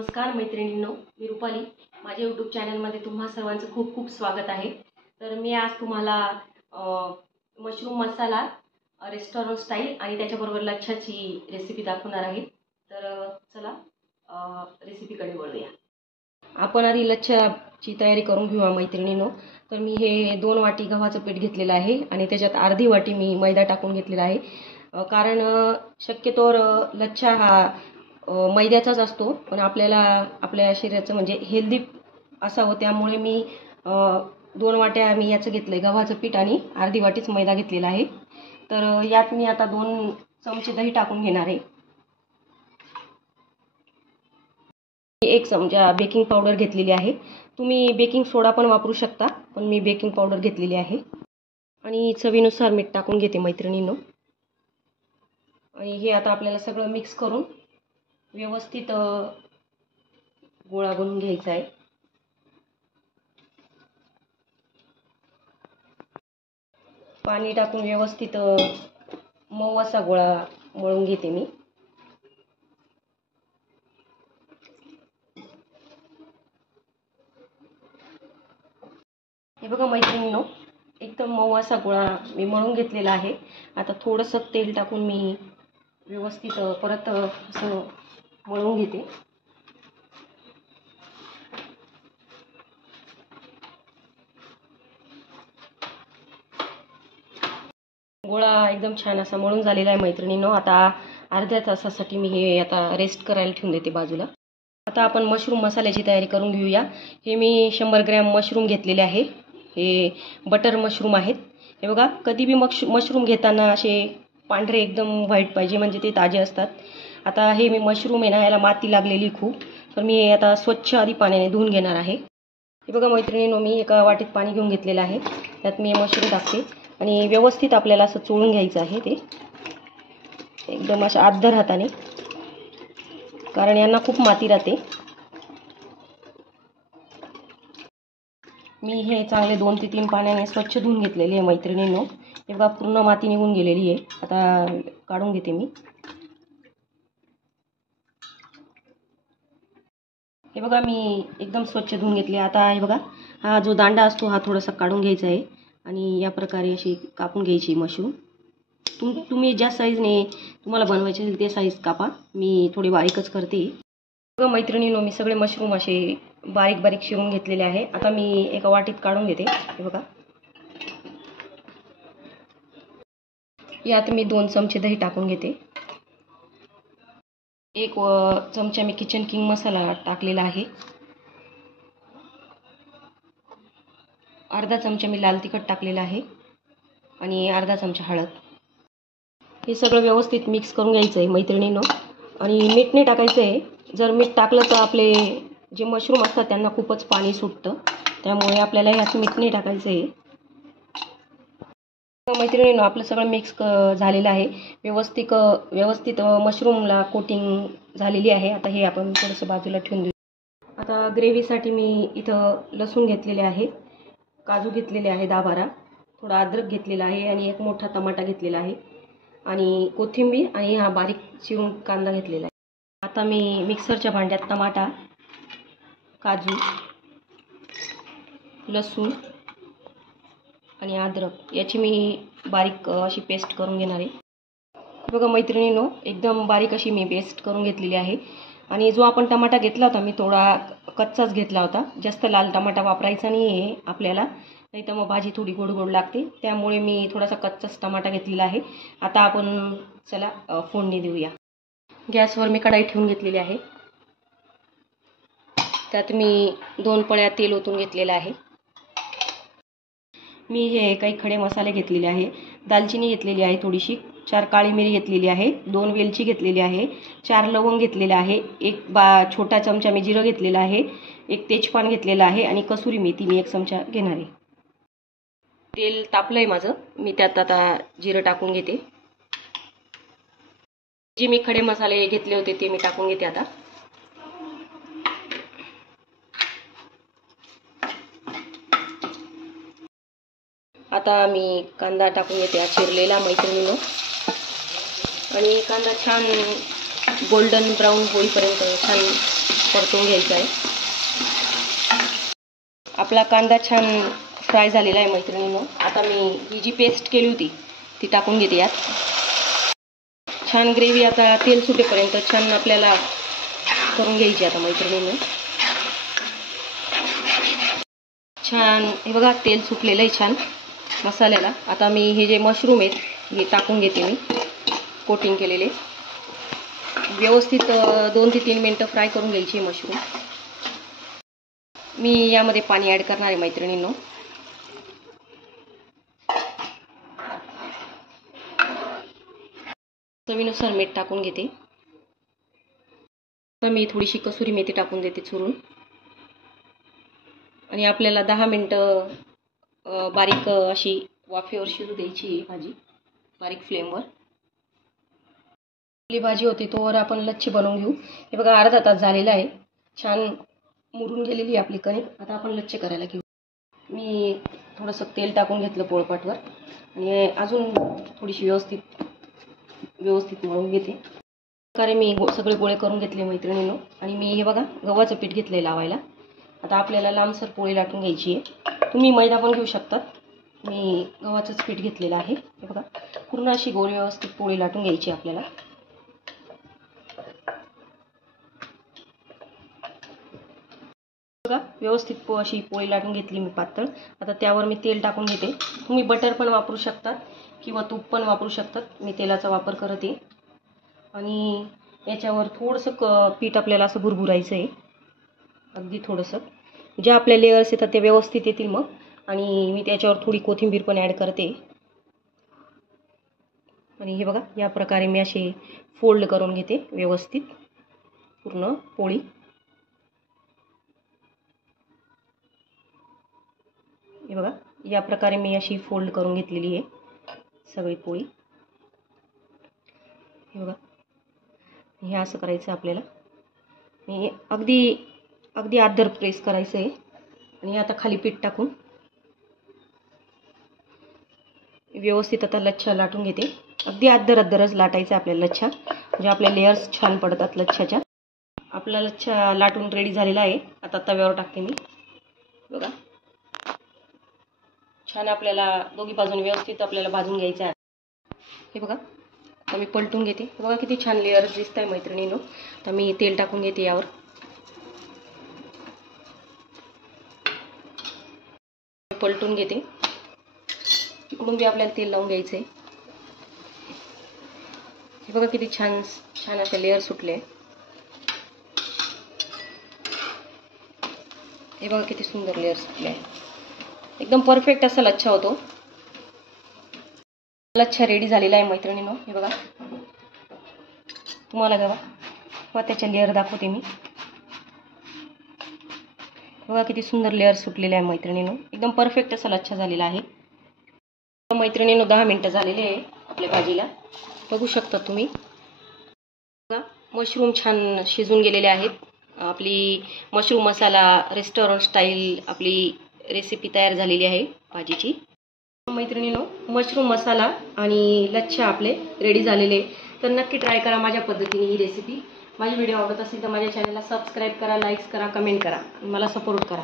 नमस्कार मैत्रिणींनो, मी रुपाली. माझ्या यूट्यूब चॅनलमध्ये तुम्हा सर्वांचं खूप खूप स्वागत आहे. तर मी आज तुम्हाला मशरूम मसाला रेस्टॉरंट स्टाईल आणि त्याच्याबरोबर लच्छाची रेसिपी दाखवणार आहे. तर चला रेसिपीकडे वळूया. आपण आधी लच्छाची तयारी करून घेऊया मैत्रिणींनो. तर मी हे 2 वाटी गव्हाचं पीठ घेतलेलं आहे आणि त्याच्यात अर्धी वाटी मी मैदा टाकून घेतलेला आहे. कारण शक्यतोवर लच्छा हा मैद्याचाच असतो, पण आपल्याला आपल्या शरीराचं म्हणजे हेल्दी असावं, त्यामुळे मी 2 वाट्या मी याचं घेतलं आहे गव्हाचं पीठ आणि अर्धी वाटीच मैदा घेतलेला आहे. तर यात मी आता 2 चमचे दही टाकून घेणार आहे. 1 चमचा बेकिंग पावडर घेतलेली आहे. तुम्ही बेकिंग सोडा पण वापरू शकता, पण मी बेकिंग पावडर घेतलेली आहे. आणि चवीनुसार मीठ टाकून घेते मैत्रिणींनो. आणि हे आता आपल्याला सगळं मिक्स करून व्यवस्थित गोळा बनवून घ्यायचा आहे. पाणी टाकून व्यवस्थित मऊ असा गोळा मळून घेते मी. हे बघा मैत्रिणींनो, एकदम मऊ असा गोळा मी मळून घेतलेला आहे. आता थोडंसं तेल टाकून मी व्यवस्थित परत असं मळून घेते. गोळा एकदम छान असा मळून झालेला आहे मैत्रिणींनो. आता अर्ध्या तासासाठी मी हे आता रेस्ट करायला ठेवून देते बाजूला. आता आपण मशरूम मसाल्याची तयारी करून घेऊया. हे मी 100 ग्रॅम मशरूम घेतलेले आहे. हे बटर मशरूम आहेत. हे बघा, कधी बी मशरूम घेताना असे पांढरे एकदम व्हाईट पाहिजे, म्हणजे ते ताजे असतात. आता हे मी मशरूम आहे ना, याला माती लागलेली खूप, तर मी हे आता स्वच्छ आधी पाण्याने धुवून घेणार आहे. हे बघा मैत्रिणींनो, मी एका वाटीत पाणी घेऊन घेतलेलं आहे. त्यात मी मशरूम टाकते आणि व्यवस्थित आपल्याला असं चोळून घ्यायचं आहे. ते एकदम असं आदर हाताने, कारण यांना खूप माती राहते. मी हे चांगले 2 ते 3 पाण्याने स्वच्छ धुवून घेतलेले आहे मैत्रिणींनो. हे बघा, पूर्ण माती निघून गेलेली आहे. आता काढून घेते मी. हे बघा, मी एकदम स्वच्छ धुवून घेतले. आता हे बघा, हा जो दांडा असतो हा थोडासा काढून घ्यायचा आहे आणि या प्रकारे अशी कापून घ्यायची मशरूम. तुम्ही ज्या साईजने तुम्हाला बनवायचे असेल ते साईज कापा. मी थोडी बारीकच करते. बघा मैत्रिणींनो, मी सगळे मशरूम असे बारीक बारीक चिरून घेतलेले आहे. आता मी एका वाटीत काढून घेते. हे बघा, यात मी 2 चमचे दही टाकून घेते. 1 चमचा मी किचन किंग मसाला टाकलेला आहे. अर्धा चमचा मी लाल तिखट टाकलेला आहे आणि अर्धा चमचा हळद. हे सगळं व्यवस्थित मिक्स करून घ्यायचं आहे मैत्रिणींनो. आणि मीठ नाही टाकायचं आहे. जर मीठ टाकलं तर आपले जे मशरूम असतात त्यांना खूपच पाणी सुटतं, त्यामुळे आपल्याला ह्यात मीठ नाही टाकायचं आहे. मैत्रिणींनो, आपलं सगळं मिक्स झालेलं आहे. व्यवस्थित मशरूमला कोटिंग झालेली आहे. आता हे आपण थोडंसं बाजूला ठेवून देऊ. आता ग्रेव्हीसाठी मी इथं लसूण घेतलेले आहे, काजू घेतलेले आहे 10-12, थोडा अद्रक घेतलेला आहे आणि 1 मोठा टमाटा घेतलेला आहे आणि कोथिंबीर आणि हा बारीक चिरून कांदा घेतलेला आहे. आता मी मिक्सरच्या भांड्यात टमाटा, काजू, लसूण आणि अद्रक याची मी बारीक अशी पेस्ट करून घेणार आहे. बघा मैत्रिणींनो, एकदम बारीक अशी मी पेस्ट करून घेतलेली आहे. आणि जो आपण टमाटा घेतला होता मी थोडा कच्चाच घेतला होता. जास्त लाल टमाटा वापरायचा नाही आहे आपल्याला, नाही तर मग भाजी थोडी गोड गोड लागते. त्यामुळे मी थोडासा कच्चाच टमाटा घेतलेला आहे. आता आपण चला फोडणी देऊया. गॅसवर मी कढाई ठेवून घेतलेली आहे. त्यात मी 2 पळ्या तेल ओतून घेतलेलं आहे. मी हे काही खडे मसाले घेतलेले आहे. दालचिनी घेतलेली आहे थोडीशी, 4 काळी मिरी घेतलेली आहे, 2 वेलची घेतलेली आहे, 4 लवंग घेतलेले आहे, 1 छोटा चमचा मी जिरं घेतलेला आहे, 1 तेजपान घेतलेला आहे आणि कसुरी मेथी मी 1 चमचा घेणार आहे. तेल तापलंय माझं. मी त्यात आता जिरं टाकून घेते. जे मी खडे मसाले घेतले होते ते मी टाकून घेते आता. आता मी कांदा टाकून घेते चिरलेला मैत्रिणींनो. आणि कांदा छान गोल्डन ब्राऊन होईपर्यंत छान परतून घ्यायचा आहे. आपला कांदा छान फ्राय झालेला आहे मैत्रिणींनो. आता मी ही जी पेस्ट केली होती ती टाकून घेते यात. छान ग्रेव्ही आता तेल सुटेपर्यंत छान आपल्याला करून घ्यायची आता मैत्रिणींनो. छान हे बघा तेल सुटलेलं आहे छान मसाल्याला. आता मी हे जे मशरूम आहेत हे टाकून घेते. मी कोटिंग केलेले व्यवस्थित 2 ते 3 मिनटं फ्राय करून घ्यायची मशरूम. मी यामध्ये पाणी ॲड करणार आहे मैत्रिणींनो. चवीनुसार मीठ टाकून घेते. तर मी थोडीशी कसुरी मेथी टाकून देते चुरून. आणि आपल्याला 10 मिनटं बारीक अशी वाफेवर शिजू द्यायची आहे भाजी, बारीक फ्लेमवर. आपली भाजी होती तोवर आपण लच्छी बनवून घेऊ. हे बघा अर्धा तास झालेला आहे. छान मुरून गेलेली आहे आपली कणिक. आता आपण लच्छी करायला घेऊ. मी थोडंसं तेल टाकून घेतलं पोळपाटवर आणि अजून थोडीशी व्यवस्थित मळून घेते. कारण मी सगळे गोळे करून घेतले मैत्रिणींनो. आणि मी हे बघा गव्हाचं पीठ घेतलंय लावायला. आता आपल्याला लांबसर पोळी लाटून घ्यायची आहे. तुम्ही मैदा पण घेऊ शकतात. मी गव्हाचंच पीठ घेतलेलं आहे. हे बघा पूर्ण अशी गोल व्यवस्थित पोळी लाटून घ्यायची आपल्याला. बघा व्यवस्थित अशी पोळी लाटून घेतली मी पातळ. आता त्यावर मी तेल टाकून घेते. तुम्ही बटर पण वापरू शकतात किंवा तूप पण वापरू शकतात. मी तेलाचा वापर करते. आणि याच्यावर थोडंसं पीठ आपल्याला असं भुरभुरायचं आहे. अगदी थोडंसं जे आपल्या लेयर्स येतात ते व्यवस्थित येतील मग. आणि मी त्याच्यावर थोडी कोथिंबीर पण ॲड करते. आणि हे बघा या प्रकारे मी अशी फोल्ड करून घेते व्यवस्थित पूर्ण पोळी. हे बघा या प्रकारे मी अशी फोल्ड करून घेतलेली आहे सगळी पोळी. हे बघा हे असं करायचं आपल्याला. हे अगदी आदर प्रेस करायचं आहे. आणि आता खाली पीठ टाकून व्यवस्थित आता लच्छा लाटून घेते. अगदी अद्दरच लाटायचं आहे आपल्याला लच्छा, म्हणजे आपले लेयर्स छान पडतात लच्छाच्या. आपला लच्छा लाटून रेडी झालेला आहे. आता तव्यावर टाकते मी. बघा छान आपल्याला दोन्ही बाजूने व्यवस्थित आपल्याला भाजून घ्यायचं आहे. हे बघा आता मी पलटून घेते. बघा किती छान लेयर्स दिसत आहे मैत्रिणींनो. तर मी तेल टाकून घेते यावर. पलटून घेते. इकडून बी आपल्याला तेल लावून घ्यायचं आहे. हे बघा किती छान असे लेयर सुटले. हे बघा किती सुंदर लेयर सुटले. एकदम परफेक्ट असा लच्छा होतो. लच्छा रेडी झालेला आहे मैत्रिणींनो. हे बघा तुम्हाला बघा त्याच्या लेयर दाखवते मी. बघा किती सुंदर लेयर सुटलेले आहे मैत्रिणींनो. एकदम परफेक्ट असा लच्छा झालेला आहे मैत्रिणींनो. 10 मिनटं झालेले आहे आपल्या भाजीला. बघू शकता तुम्ही. बघा मशरूम छान शिजून गेलेले आहेत. आपली मशरूम मसाला रेस्टॉरंट स्टाईल आपली रेसिपी तयार झालेली आहे भाजीची. मैत्रिणींनो मशरूम मसाला आणि लच्छा आपले रेडी झालेले. तर नक्की ट्राय करा माझ्या पद्धतीने ही रेसिपी. माझी व्हिडिओ आवडत असेल तर माझ्या चॅनलला सबस्क्राईब करा, लाईक्स करा, कमेंट करा, मला सपोर्ट करा.